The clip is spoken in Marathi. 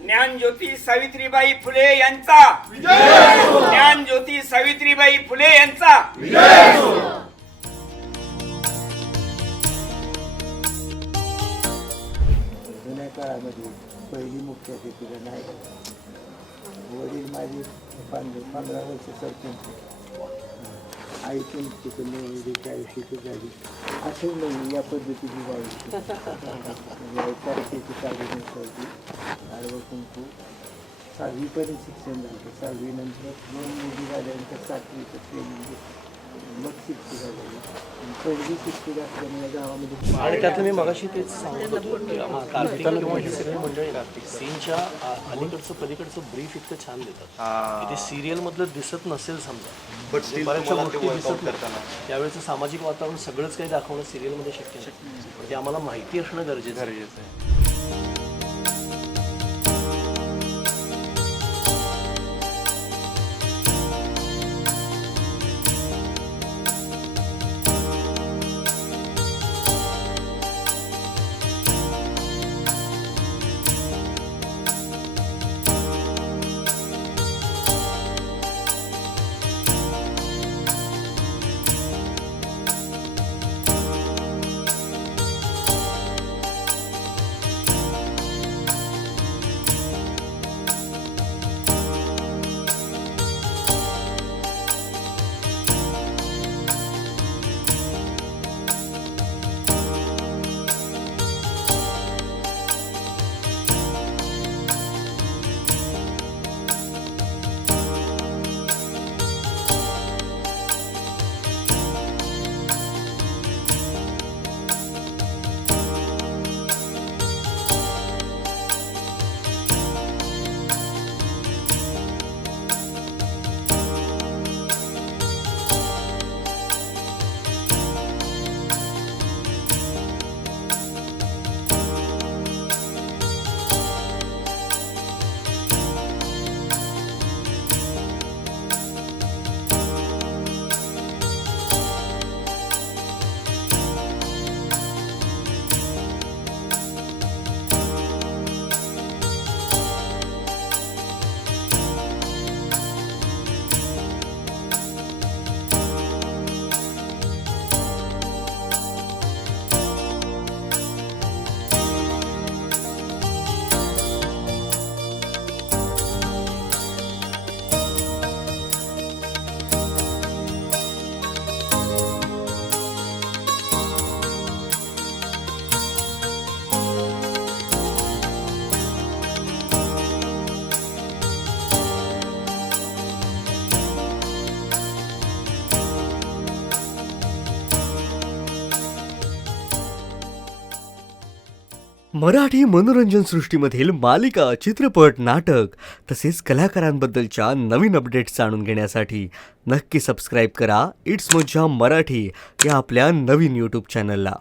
ज्ञानज्योती सावित्रीबाई फुले यांचा ज्ञानज्योती सावित्रीबाई फुले यांचा जुन्या काळामध्ये पहिली मुख्य अतिथीला नाही वडील माझे 15 वर्ष सरपंच आई पण तिथं 40 झाली असं नाही या पद्धतीची जायची तारखेची काळजी नसायची आडवं कुंकू 6वीपर्यंत शिक्षण झालं 6वी नंतर 2 मुली झाल्यानंतर 7वीचं ट्रेनिंग मग शिक्षिका झाली पहिली शिक्षिका असल्यामुळे गावामध्ये आणि त्यातलं मी मगाशी तेच सांगत होतो की कार्तिक किंवा ही सगळी मंडळी सीनच्या अलीकडचं पलीकडचं ब्रीफ इतकं छान देतात की ते सिरियलमधलं दिसत नसेल समजा बऱ्याचशा गोष्टी दिसत नाही त्यावेळेचं सामाजिक वातावरण सगळंच काही दाखवणं सिरियलमध्ये शक्य नाही पण ते आम्हाला माहिती असणं गरजेचं आहे. मराठी मनोरंजन सृष्टीमधील मालिका, चित्रपट, नाटक तसेच कलाकारांबद्दलच्या नवीन अपडेट्स जाणून घेण्यासाठी नक्की सबस्क्राईब करा इट्स मज्जा मराठी या आपल्या नवीन यूट्यूब चॅनलला.